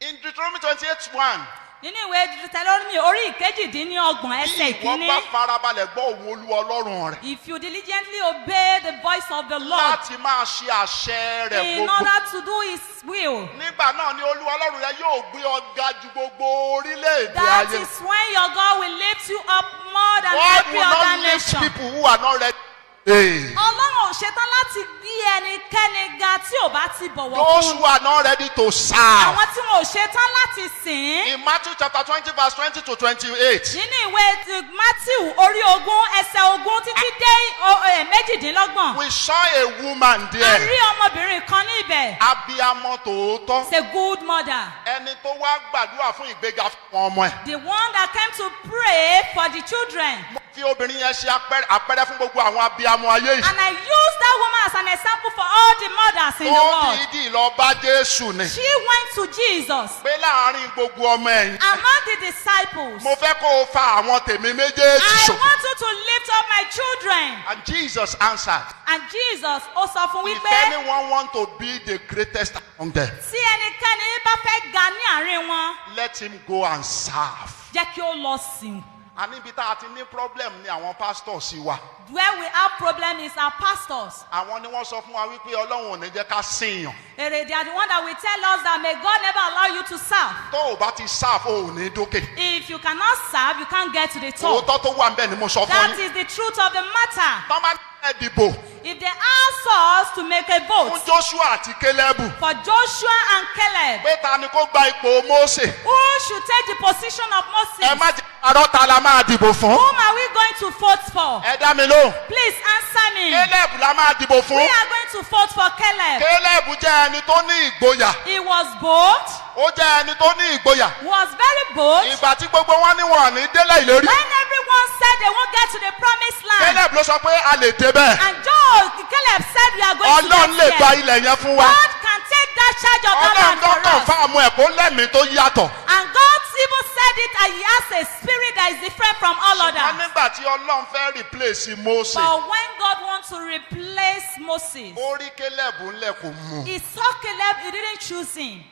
In Deuteronomy 28:1. Nínú ìwé Deuteronomy orí ìkejìdínlọ́gbọ̀n ẹsẹ̀ Bí ìwọ ìkíní. bá farabalẹ̀ gbọ́ òun Olúwa Ọlọ́run rẹ̀ If you diligently obey the voice of the Lord láti máa ṣe àṣẹ rẹ̀ in gbogbo. order to do his will, Nígbà náà ni Olúwa Ọlọ́run rẹ̀ yóò gbé ọ ga ju gbogbo orílẹ̀-èdè that ayé. is when your God will lift you up more than God every will other not lift nation. people who are not ready. Hey. Ọlọ́run ò ṣetán láti gbé ẹnikẹ́ni ga tí ò bá ti bọ̀wọ̀ Those fún. who are not ready to serve. Àwọn tí wọn ò ṣetán láti sìn. In Matthew chapter 20 verse 20 to 28. Nínú ìwé ti Matthew orí ogún ẹsẹ̀ ogún títí dé méjìdínlọ́gbọ̀n. We saw a woman A there. rí ọmọbìnrin kan ní ibẹ̀. Abiyamọ tòótọ́. It's a good mother. Ẹni tó wá gbàdúrà fún ìgbéga fún ọmọ ẹ̀. The one that came to pray for the children. Mo fi obìnrin yẹn ṣe àpẹẹrẹ fún gbogbo àwọn abiyamọ ayé yìí. And I use that woman as an example for all the mothers in the Ó world. dìídì lọ bá Jésù ni. She went to Jesus Pé láàárín gbogbo ọmọ ẹ̀yìn. among the disciples. Mo fẹ́ kó o fa àwọn tèmi méjèèjì I sòkè. want you to lift up my children. And Jesus answered, And Jesus ó sọ fún if wípé anyone want to be the greatest among them, tí ẹnikẹ́ni bá fẹ́ ga ní àárín wọn, let him go and serve. jẹ́ kí ó lọ sìn. A níbi tá a ti ní problem ni àwọn pastors wa. Where we have problem is our pastors. Àwọn ni wọ́n sọ fún wa wípé Ọlọ́run ò ní jẹ́ ká sìnyàn. They are the one that will tell us that may God never allow you to serve. Tó o bá ti serve o ò ní dókè. If you cannot serve, you can't get to the top. Òótọ́ tó wà ń bẹ̀ ni mo sọ fún That yín. is the truth of the matter. Tọ́ bá ní ẹ̀ dìbò If they ask us to make a fún vote Joshua àti Kélébù for Joshua and Caleb, pé ta ni kó gba ipò Mósè. who should take the position of Ẹ Moses? má jẹ́ àárọ̀ ta la máa dìbò fún. Whom are we going to vote for? Ẹ dá mi lóhùn. Please answer me. Kélébù la máa dìbò We fún. are going to vote for Caleb. Kélébù jẹ́ ẹni tó ní ìgboyà. He was bold, Ó jẹ́ ẹni tó ní ìgboyà. was very bold. Ìgbà tí gbogbo wọn ní wọn ò ní délẹ̀ ìlérí. When everyone said they won't get to the promised land, Kélébù ló sọ pé a lè débẹ̀. and Caleb said we are going Ọlọ́run to lè get gba there. ilẹ̀ yẹn fún wa. God can take that charge of that Ọlọ́run land tó for kàn us. fáàmù ẹ̀ kó lẹ́mìí tó yàtọ̀. And God even said it, and he has a spirit that is different from all Ṣùgbọ́n others. nígbà tí Ọlọ́run fẹ́ replace Mósè, But when God wants to replace Moses, ó rí Kélébù ńlẹ̀ kò mú. he saw Caleb, he didn't choose him.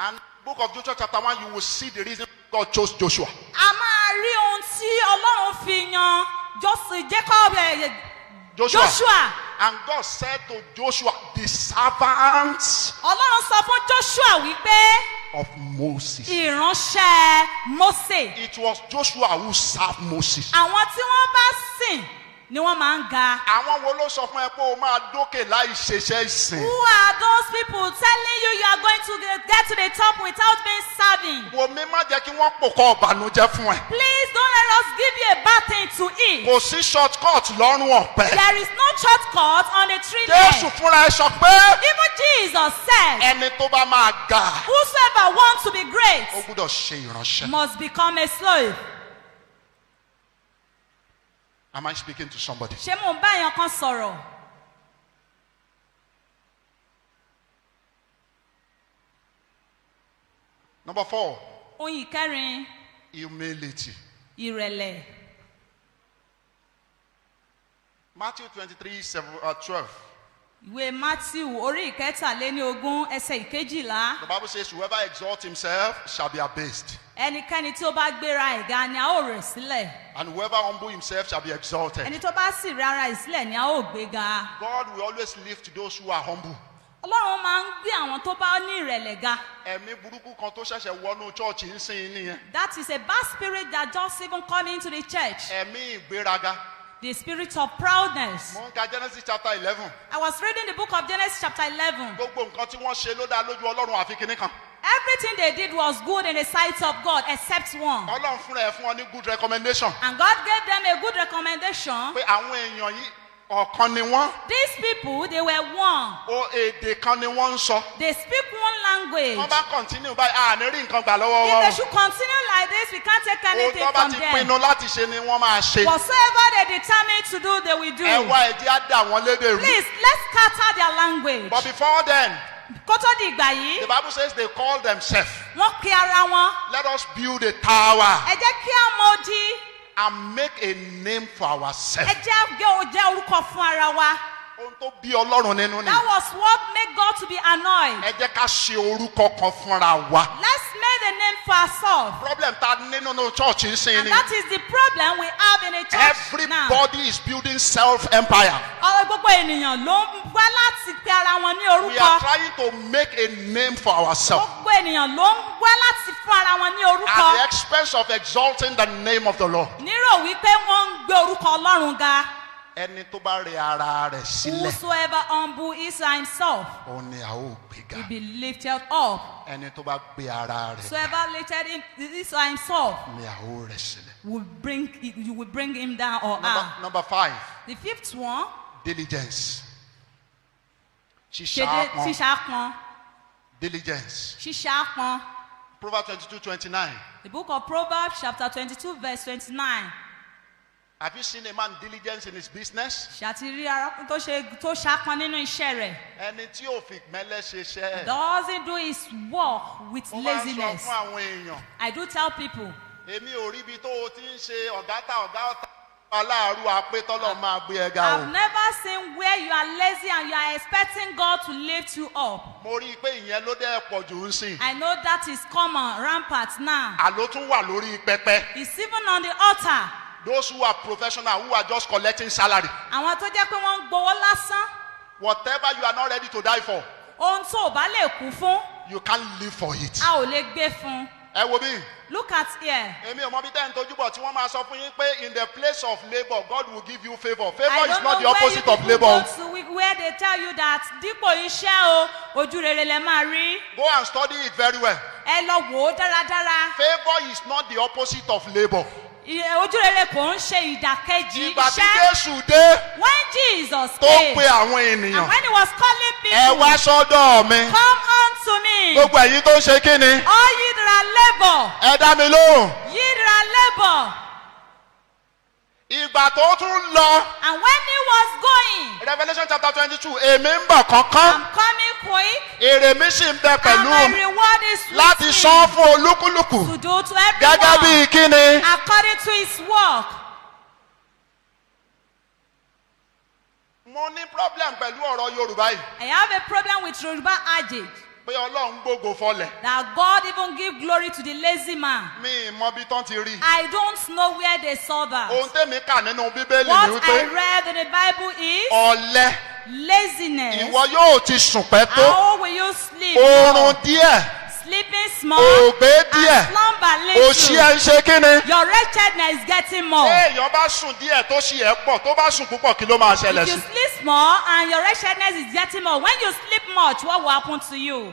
And book of Joshua chapter 1, you will see the reason God chose Joshua. A máa rí ohun tí Ọlọ́run fi yan Jacob, Joshua. And God said to Joshua, the servants Ọlọ́run sọ fún Joshua wípé of Moses. ìránṣẹ́ Mósè. It was Joshua who served Moses. Àwọn tí wọ́n bá sìn ni wọ́n máa ń ga. Àwọn wo ló sọ fún ẹ pé o máa dókè láì ṣeṣẹ́ ìsìn? Who are those people telling you are going to get to the top without being serving? Wo mi má jẹ́ kí wọ́n pòkọ́ ọ̀bànújẹ́ fún ẹ. Please don't let us give you a bad thing to eat. Kò sí shortcut lọ́rùn ọ̀pẹ. There is no shortcut on a tree Jésù there. fúnra ẹ sọ pé Even Jesus said, ẹni tó bá máa ga, whosoever wants to be ó great gbúdọ̀ ṣe ìránṣẹ́. must become a slave. Am I speaking to somebody? Ṣé mò ń bá èèyàn kan sọ̀rọ̀? Number 4, Ohun ìkẹrin, humility. ìrẹ̀lẹ̀. Matthew 23:12. Ìwé Mátíù orí ìkẹtàléníogún ẹsẹ̀ ìkejìlá. The Bible says, whoever exalts himself shall be abased. Ẹnikẹ́ni tí ó bá gbéra ẹ̀ga ni a ó rẹ̀ sílẹ̀. And whoever humble himself shall be exalted. Ẹni tó bá sì rẹ̀ ara ẹ̀ sílẹ̀ ni a ó gbéga. God will always lift those who are humble. Ọlọ́run máa ń gbé àwọn tó bá ní ìrẹ̀lẹ̀ ga. Ẹ̀mí burúkú kan tó ṣẹ̀ṣẹ̀ wọnú church ń sìn nìyẹn. That is a bad spirit that just even come into the church. Ẹ̀mí ìgbéraga. The spirit of proudness. Mo ń ka Genesis chapter 11. I was reading the book of Genesis chapter 11. Gbogbo nǹkan tí wọ́n ṣe ló dá lójú Ọlọ́run àfi kinní kan. Everything they did was good in the sight of God except one. Ọlọ́run fúnra ẹ̀ fún wọn ní good recommendation. And God gave them a good recommendation. Pé àwọn èèyàn yìí ọ̀kan ni wọ́n. These people, they were one. Èdè kan ni wọ́n ń sọ. They speak one language. Wọ́n bá continue báyìí, à ní rí nǹkan gbà lọ́wọ́ If wọn. they should continue like this, we can't take anything Ohun tó bá from ti them. pinnu láti ṣe ni wọ́n máa ṣe. Whatsoever they determine to do, they will do. Ẹ wá ẹ̀jẹ̀ á dà wọ́n lédè rú. Please, let's scatter their language. But before then, Kó tó di ìgbà yìí, the Bible says they call themselves. wọ́n pe ara wọn. Let us build a tower Ẹ jẹ́ kí á mọ odi. and make a name for ourselves. Ẹ jẹ́ orúkọ fún ara wa. Ohun tó bí Ọlọ́run nínú ni. That was what made God to be annoyed. Ẹ jẹ́ ká ṣe orúkọ kan fúnra wa. Let's make a name for ourselves. Problem ta nínú church ń sìn And ni. that is the problem we have in a church now. Everybody is building self-empire. Ọ̀rọ̀ gbogbo ènìyàn ló ń wá láti pe ara wọn ní We are orúkọ. trying to make a name for ourselves Gbogbo ènìyàn ló ń wá láti fún ara wọn ní at the orúkọ. expense of exalting the name of the Lord. Nírò wípé wọ́n ń gbé orúkọ Ọlọ́run ga. Ẹni tó bá rẹ ara rẹ̀ sílẹ̀, Whosoever humble is himself òun ni a ó gbéga. will be lifted up. Ẹni tó bá gbé ara rẹ̀ Whosoever lifted is himself ni a ó rẹ̀ sílẹ̀. you will bring him down or her. Number 5, The fifth one, diligence. Ṣíṣàápọn. ṣíṣàápọn. Diligence. Ṣíṣàápọn. Proverbs 22:29. The book of Proverbs chapter 22 verse 29. Have you seen a man diligence in his business? Ṣàtìrí arákùnrin tó ṣàápọn nínú iṣẹ́ rẹ̀. Ẹni tí ò fi mẹ́lẹ́ ṣiṣẹ́. Doesn't do his work with Mo máa ń sọ laziness. fún àwọn èèyàn. I do tell people, Èmi ò rí ibi tó o ti ń ṣe ọ̀gá ọ̀tá aláàrú apétọ́lọ̀ máa gbé ẹ ga o. I've never seen where you are lazy and you are expecting God to lift you up. Mo rí i pé ìyẹn ló dẹ́ pọ̀ jù ń sìn. I know that is common, rampant now. Àló tún wà lórí pẹpẹ. It's even on the altar. Those who are professional, who are just collecting salary. Àwọn tó jẹ́ pé wọ́n ń gbowó lásán. Whatever you are not ready to die for, Ohun tó ò bá lè kú fún, you can't live for it. a ò lè gbé fún. Ẹ wo bí? Look at here. Èmi ò mọ bí tẹ́ ń tojú bọ̀ tí wọ́n máa sọ fún yín pé in the place of labour, God will give you favour. Favour I is don't not know the where you opposite of people go labour. to where they tell you that dípò iṣẹ́ o, ojú rere lẹ máa rí. Go and study it very well. Ẹ lọ wò ó dáradára. Favour is not the opposite of labour. Ojú rere kò ń ṣe ìdàkejì Ìgbà tí iṣẹ́. Jésù dé When Jesus tó came, pe àwọn and ènìyàn, when he was calling ẹ people, wá sọ́dọ̀ mi. come unto me, Gbogbo ẹ̀yin tó ń ṣe kí ni? all ye that are labour, Ẹ dá mi lóhùn. ye that are labour. Ìgbà tó tún lọ. And when he was going, Revelation chapter 22, èmi ń bọ̀ kánkán. I'm coming quick, Èrè mi sì ń bẹ and pẹ̀lú my mi reward is láti with san me fún olúkúlùkù to do to gẹ́gẹ́ bí everyone kí ni? according to his work. Mo ní problem pẹ̀lú ọ̀rọ̀ Yorùbá yìí. I have a problem with Yoruba adage Pé Ọlọ́run gbógo fọlẹ̀. that God even give glory to the lazy man. Mi ì mọ bí tán ti rí. I don't know where they saw that. Ohun tèmi kà nínú Bíbélì ni What I wípé read in the Bible is ọ̀lẹ laziness. ìwọ yóò ti sùn pẹ́ tó. How will you sleep? Oorun díẹ̀, Sleeping small ògbé and díẹ̀, slumber òṣì little. ẹ̀ ń ṣe kí ni? Your wretchedness is getting more. Ṣé èèyàn bá sùn díẹ̀ tó ṣì ẹ̀ pọ̀ tó bá sùn púpọ̀ kí ló máa ṣẹlẹ̀ If you sí? sleep small and your wretchedness is getting more, when you sleep much, what will happen to you?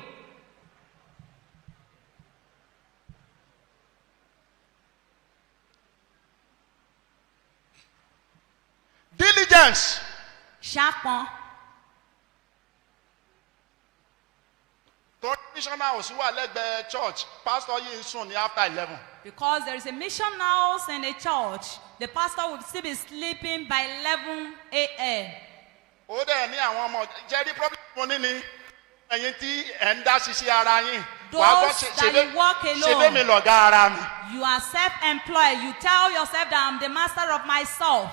Diligence. Ṣàpọn. Torí missioner ò sí wà lẹ́gbẹ̀ẹ́ church, pastor yìí ń sùn ní after 11. Because there is a mission house in a church, the pastor will still be sleeping by 11 a.m. Ó dẹ̀ ní àwọn ọmọ jẹ́rí problem mo ní ni ẹ̀yin tí ẹ̀ ń dá ṣiṣẹ́ ara yín Those that you walk ṣe bẹ́ẹ̀ mi alone. lọ̀gá ara mi. You are self-employed. You tell yourself that I'm the master of myself.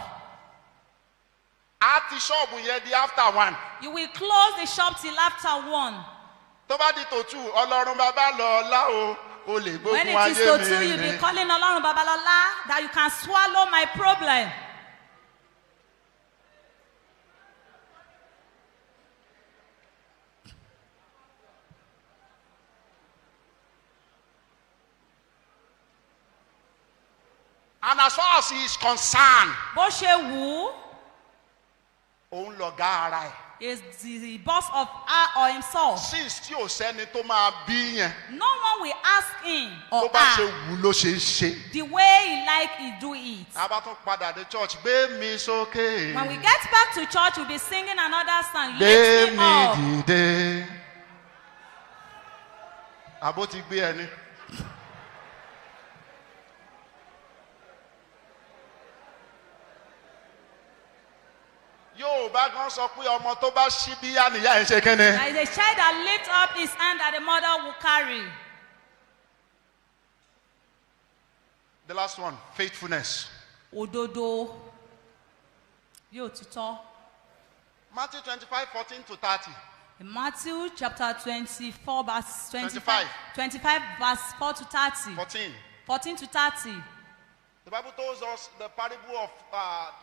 A ti ṣọ́ọ̀bù yẹn di after 1. You will close the shop till after 1. Tó bá di tòtú Ọlọ́run bàbá lọ ọlá o lè When gbógun it is ayé to two, you'll mi be ni. calling Ọlọ́run Babalola that you can swallow my problem. And as far as he is concerned, Bó ṣe wù ú òun lọ̀gá ara ẹ̀. is the boss of her or himself. Since tí ò sẹ́ni tó máa bí yẹn, No one will ask him bó or bá ṣe her wù ló ṣe é ṣe. the way he like he do it. A bá tún padà dé church, gbé mi sókè. When we get back to church, we'll be singing another song. Gbé Lift me mi up. dìde. Àbó ti gbé ẹni. Yorùbá gan sọ pé ọmọ tó bá ṣí bí àníyá ẹ̀ ṣe kíni. There is a child that lifts up his hand that the mother will carry. The last one, faithfulness. Òdodo. Bí òtítọ́. Matthew 25:14 to 30. In Matthew chapter 24 verse 25. 25. 25 verse 4 to 30. 14. 14 to 30. The Bible tells us the parable of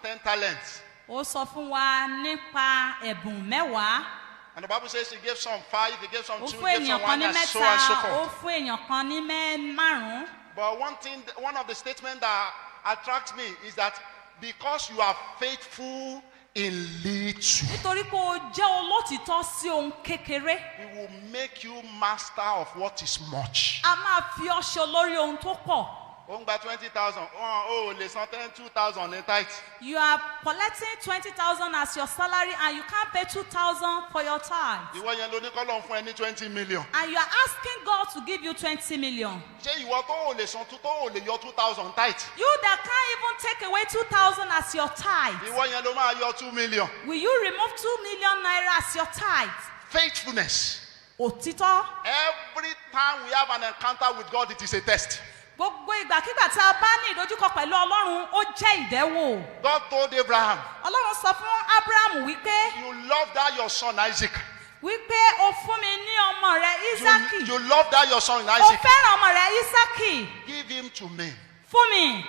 10 talents. Ó sọ fún wa nípa ẹ̀bùn mẹ́wàá. And the Bible says he gave some 5, he gave some Ó 2, fún he gave some èèyàn kan 1, ní and so mẹ́ta, and so ó forth. fún èèyàn kan ní márùn-ún. But one of the statements that attracts me is that because you are faithful in little, Nítorí pé o jẹ́ olótìtọ́ sí ohun kékeré, he will make you master of what is much. a máa fi ọ́ ṣe olórí ohun tó pọ̀. Ó ń gba 20,000, ó lè san 2,000 ní tithe. You are collecting 20,000 as your salary and you can't pay 2,000 for your tithe. Ìwọ yẹn ló ní kọ́lọ́run fún ẹ ní 20 million. And you are asking God to give you 20 million. Ṣé ìwọ tó ò lè san tó ò lè yọ 2,000 tithe? You that can't even take away 2,000 as your tithe. Ìwọ yẹn ló máa yọ 2 million. Will you remove 2 million naira as your tithe? Faithfulness. Òtítọ́. Every time we have an encounter with God, it is a test. Gbogbo ìgbàkígbà tí a bá ní ìdojúkọ pẹ̀lú Ọlọ́run, ó jẹ́ ìdẹ́wò. God told Abraham, Ọlọ́run sọ fún Abraham wípé you love that your son Isaac. o fún mi ní ọmọ rẹ Ísákì. You love that your son O Isaac. fẹ́ràn ọmọ rẹ Ísákì. Give him to me. Fún mi.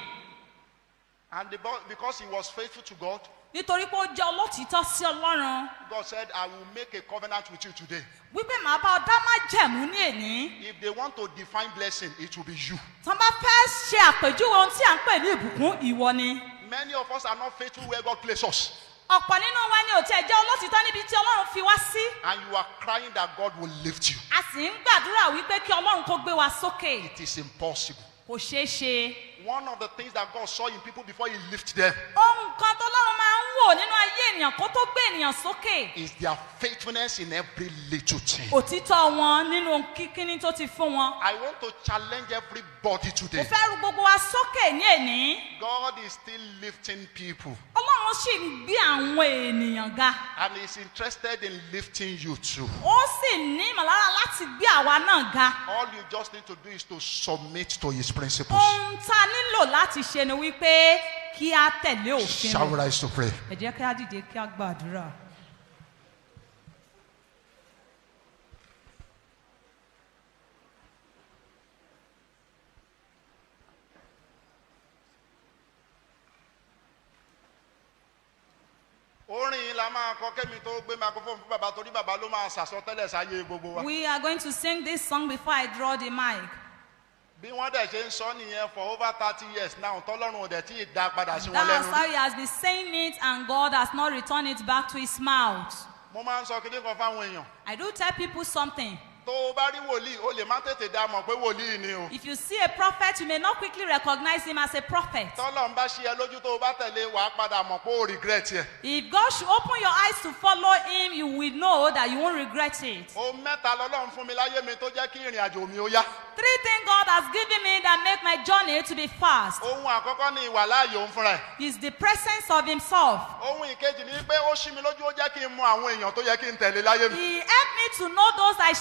And because he was faithful to God, Nítorí pé ó jẹ́ olótìítọ́ sí Ọlọ́run. God said, I will make a covenant with you today. Wípé màá bá ọ dá májẹ̀mú ní èní. If they want to define blessing, it will be you. Tán bá fẹ́ ṣe àpèjúwe ohun tí à ń pè ní ìbùkún, ìwọ ni. Many of us are not faithful where God places us. Ọ̀pọ̀ nínú wa ni ò tiẹ̀ jẹ́ olótìítọ́ níbi tí Ọlọ́run fi wá sí. And you are crying that God will lift you. A sì ń gbàdúrà wípé kí Ọlọ́run kó gbé wa sókè. It is impossible. Kò ṣeé ṣe. One of the things that God saw in people before he lifted them Ohun kan tọ́lọ́run máa ń wò nínú ayé ènìyàn kó tó gbé ènìyàn sókè. is their faithfulness in every little thing. Òtítọ́ wọn nínú ohun kíkíní tó ti fún wọn. I want to challenge everybody Mo today. fẹ́ ru gbogbo wa sókè ní èní. God is still lifting people Ọlọ́run sì ń gbé àwọn ènìyàn ga. and is interested in lifting you too. Ó sì ní ìmọ̀lára láti gbé àwa náà ga. All you just need to do is to submit to his principles. Ohun tá a nílò láti ṣe ni wípé kí a tẹ̀lé òfin Shall we rẹ̀. rise to pray? Ẹ jẹ́ kí a dìde kí a gbàdúrà. Orin yìí la máa kọ kẹ́mi tó gbé microphone fún bàbá torí bàbá ló máa ṣàsọtẹ́lẹ̀ sáyé gbogbo wa. We are going to sing this song before I draw the mic. Bí wọ́n dẹ̀ ṣe ń sọ nìyẹn for over 30 years now tọ́lọ́run ò dẹ̀ tí ì dá padà sí wọn That's lẹ́nu. how he has been saying it and God has not returned it back to his mouth. Mo máa ń sọ kíní kan fáwọn èèyàn. I do tell people something. Tó o bá rí wòlíì, o lè má tètè dá mọ̀ pé wòlíì ni o. If you see a prophet, you may not quickly recognize him as a prophet. Tọ́lọ́run bá ṣí ẹ lójú tó o bá tẹ̀lé wàá padà mọ̀ pé o regret ẹ̀. If God should open your eyes to follow him, you will know that you won't regret it. Ohun mẹ́ta lọ́lọ́run fún mi láyé mi tó jẹ́ kí ìrìn àjò mi ó yá. three things God has given me that make my journey to be fast. Ohun àkọ́kọ́ ni ìwàláàyè òun fúnra ẹ̀. Is the presence of himself. Ohun ìkejì ni pé ó ṣí mi lójú, ó jẹ́ kí n mọ àwọn èèyàn tó yẹ kí n tẹ̀lé láyé mi. He helped me to know those I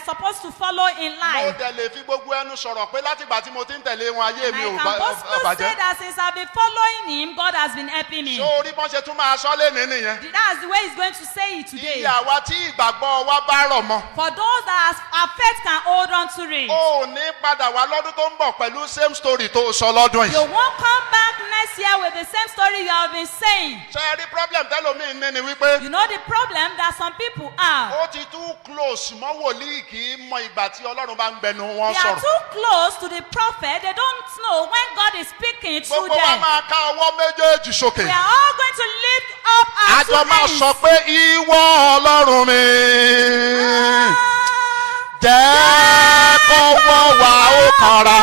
supposed to follow in Mo life. dẹ̀ lè fi gbogbo ẹnu sọ̀rọ̀ pé látìgbà tí mo ti ń tẹ̀lé wọn ayé And mi I ò can boastfully say bàjẹ́. that since I've been following him, God has been helping me. Ṣé orí bọ́n ṣe tún máa sọ lénìí nìyẹn? That's the way he's going to say it today. Iye àwa tí ìgbàgbọ́ wa bá rọ̀ mọ́. For those that our faith can hold on to it. O ò ní padà wá lọ́dún tó ń bọ̀ pẹ̀lú same story tó sọ lọ́dún You yìí. won't come back next year with the same story you have been saying. Ṣé ẹ rí problem tẹ́lómi ní ni wípé You know the problem that some people have. ó ti too close mọ́ wòlíì kì í mọ ìgbà tí Ọlọ́run bá ń gbẹnu wọn They are sọ̀rọ̀. too close to the prophet. They don't know when God is speaking through Gbogbo wa them. máa ká ọwọ́ méjèèjì sókè. We are all going to lift up our two Àjọ máa hands. sọ pé ìwọ Ọlọ́run mi jẹ́ kọ́wọ́ wa ó kanra.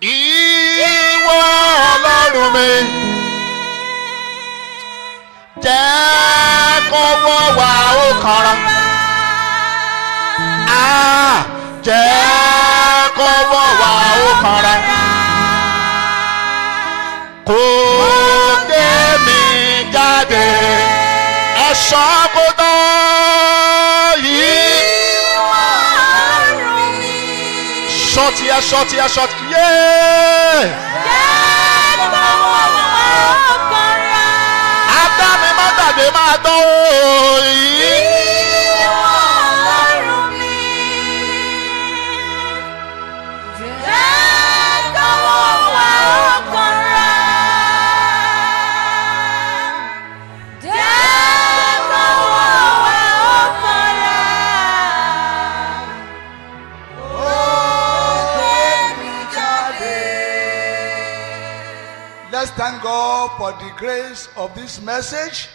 Ìwọ Ọlọ́run mi jẹ́ kọ́wọ́ wa ó kanra. Jẹ́ kọ́wọ́ wa ó kanra. Kò gbé mi jáde ẹ̀ṣọ́ kò tán yìí. Ṣọ́ọ̀tì ẹ̀ ṣọ́ọ̀tì ẹ̀ ṣọ́ọ̀tì yéé. Adáni má gbàgbé máa tán o yìí. Let's thank God for the grace of this message.